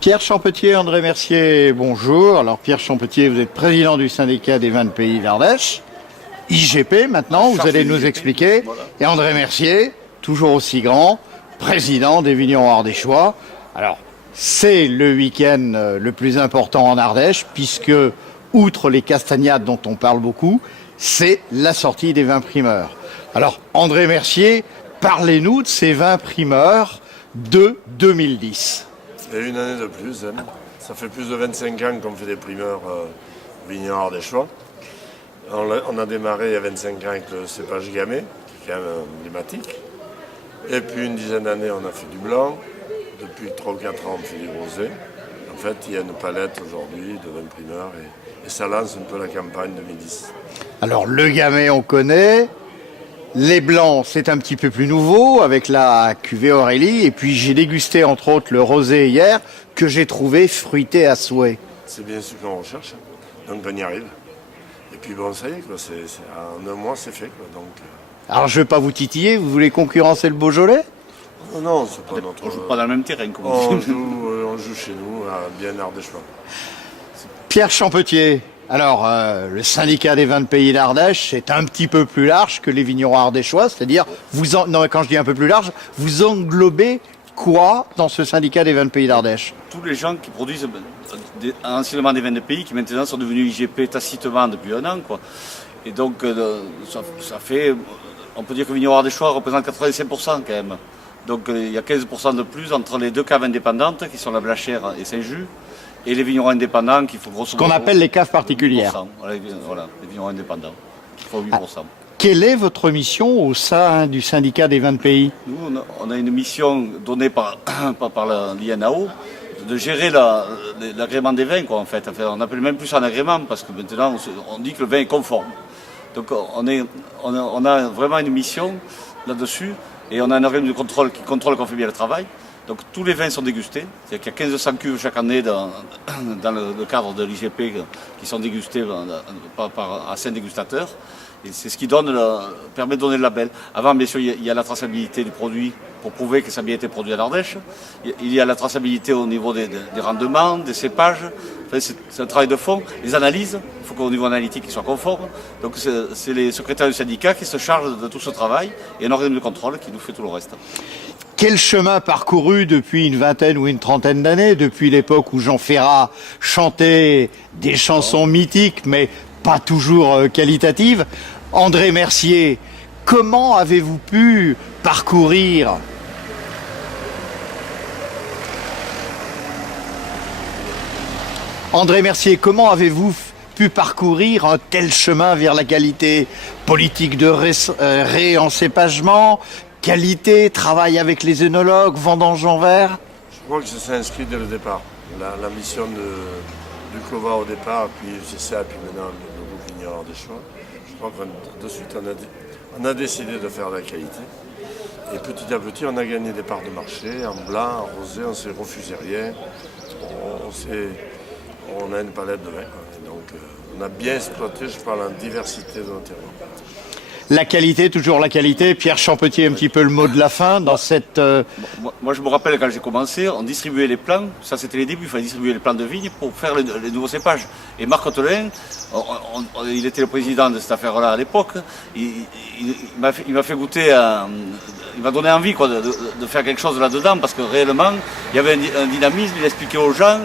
Pierre Champetier, André Mercier, bonjour. Alors Pierre Champetier, vous êtes président du syndicat des vins de pays d'Ardèche, IGP maintenant, vous allez nous expliquer. Voilà. Et André Mercier, toujours aussi grand, président des vignerons ardéchois. Alors, c'est le week-end le plus important en Ardèche, puisque, outre les castagnades dont on parle beaucoup, c'est la sortie des vins primeurs. Alors, André Mercier, parlez-nous de ces vins primeurs de 2010. Et une année de plus, hein. Ça fait plus de 25 ans qu'on fait des primeurs vignerons ardéchois. On a démarré il y a 25 ans avec le cépage gamay, qui est quand même emblématique. Et puis une dizaine d'années, on a fait du blanc. Depuis 3 ou 4 ans, on fait du rosé. En fait, il y a une palette aujourd'hui de vins primeurs et ça lance un peu la campagne 2010. Alors, le gamay, on connaît. Les blancs, c'est un petit peu plus nouveau avec la cuvée Aurélie. Et puis, j'ai dégusté, entre autres, le rosé hier, que j'ai trouvé fruité à souhait. C'est bien ce qu'on recherche. Donc, on y arrive. Et puis, bon, ça y est, quoi. En un mois, c'est fait, quoi. Donc, Alors, je ne vais pas vous titiller. Vous voulez concurrencer le Beaujolais ? Non, c'est pas notre... On joue pas dans le même terrain. Comme on joue chez nous, bien ardéchois. Pierre Champetier, alors le syndicat des vins de pays d'Ardèche, c'est un petit peu plus large que les vignerons ardéchois, c'est-à-dire, quand je dis un peu plus large, vous englobez quoi dans ce syndicat des vins de pays d'Ardèche ? Tous les gens qui produisent anciennement des vins de pays, qui maintenant sont devenus IGP tacitement depuis un an, quoi. Et donc, ça fait, on peut dire que le vigneron ardéchois représente 85% quand même. Donc il y a 15% de plus entre les deux caves indépendantes, qui sont la Blachère et Saint-Just, et les vignerons indépendants qui font grosso modo... Qu'on appelle les caves particulières. Voilà, les vignerons indépendants, qui font 8%. Quelle est votre mission au sein du syndicat des vins de pays ? Nous, on a une mission donnée par l'INAO, de gérer l'agrément des vins, quoi, en fait. Enfin, on appelle même plus un agrément, parce que maintenant, on dit que le vin est conforme. Donc on a vraiment une mission là-dessus. Et on a un organisme de contrôle qui contrôle qu'on fait bien le travail. Donc tous les vins sont dégustés. C'est-à-dire qu'il y a 1500 cuves chaque année dans le cadre de l'IGP qui sont dégustés à 5 dégustateurs. Et c'est ce qui permet de donner le label. Avant, bien sûr, il y a la traçabilité du produit pour prouver que ça a bien été produit à l'Ardèche. Il y a la traçabilité au niveau des rendements, des cépages. Enfin, c'est un travail de fond. Les analyses, il faut qu'au niveau analytique, ils soient conformes. Donc c'est les secrétaires du syndicat qui se chargent de tout ce travail et un organisme de contrôle qui nous fait tout le reste. Quel chemin parcouru depuis une vingtaine ou une trentaine d'années, depuis l'époque où Jean Ferrat chantait des chansons mythiques, mais pas toujours qualitatives. André Mercier, comment avez-vous pu parcourir André Mercier, comment avez-vous pu parcourir un tel chemin vers la qualité politique de réencépagement, qualité, travail avec les œnologues, vendange en verre? Je crois que ça s'est inscrit dès le départ. La mission du CLOVA au départ, puis ça, puis maintenant le groupe vigneron ardéchois. Je crois que de suite on a décidé de faire de la qualité. Et petit à petit, on a gagné des parts de marché, en blanc, en rosé, on s'est refusé rien. On a une palette de vins. Donc on a bien exploité, je parle en diversité de nos terroirs. La qualité, toujours la qualité. Pierre Champetier, un petit peu le mot de la fin dans cette... Moi, je me rappelle quand j'ai commencé, on distribuait les plants, ça c'était les débuts, il fallait distribuer les plants de vigne pour faire les nouveaux cépages. Et Marc Ottelin, il était le président de cette affaire-là à l'époque, il m'a fait goûter, il m'a donné envie quoi, de faire quelque chose là-dedans, parce que réellement, il y avait un dynamisme, il expliquait aux gens,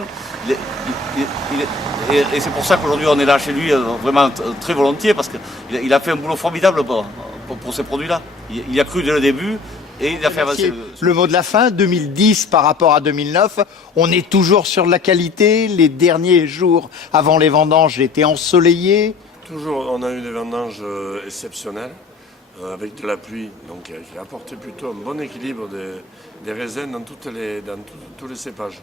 et c'est pour ça qu'aujourd'hui on est là chez lui vraiment très volontiers, parce qu'il a fait un boulot formidable pour ces produits-là. Il a cru dès le début et il a fait avancer le mot de la fin, 2010 par rapport à 2009, on est toujours sur la qualité. Les derniers jours avant les vendanges étaient ensoleillés. Toujours, on a eu des vendanges exceptionnelles, avec de la pluie, donc qui a apporté plutôt un bon équilibre des raisins dans tous les cépages.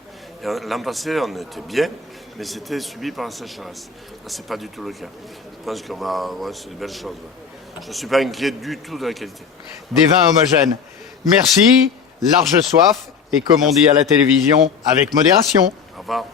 L'an passé, on était bien, mais c'était subi par la sécheresse. Là, c'est pas du tout le cas. Je pense c'est une belle chose. Je ne suis pas inquiet du tout de la qualité. Des vins homogènes. Merci, large soif, et comme on dit à la télévision, avec modération. Au revoir.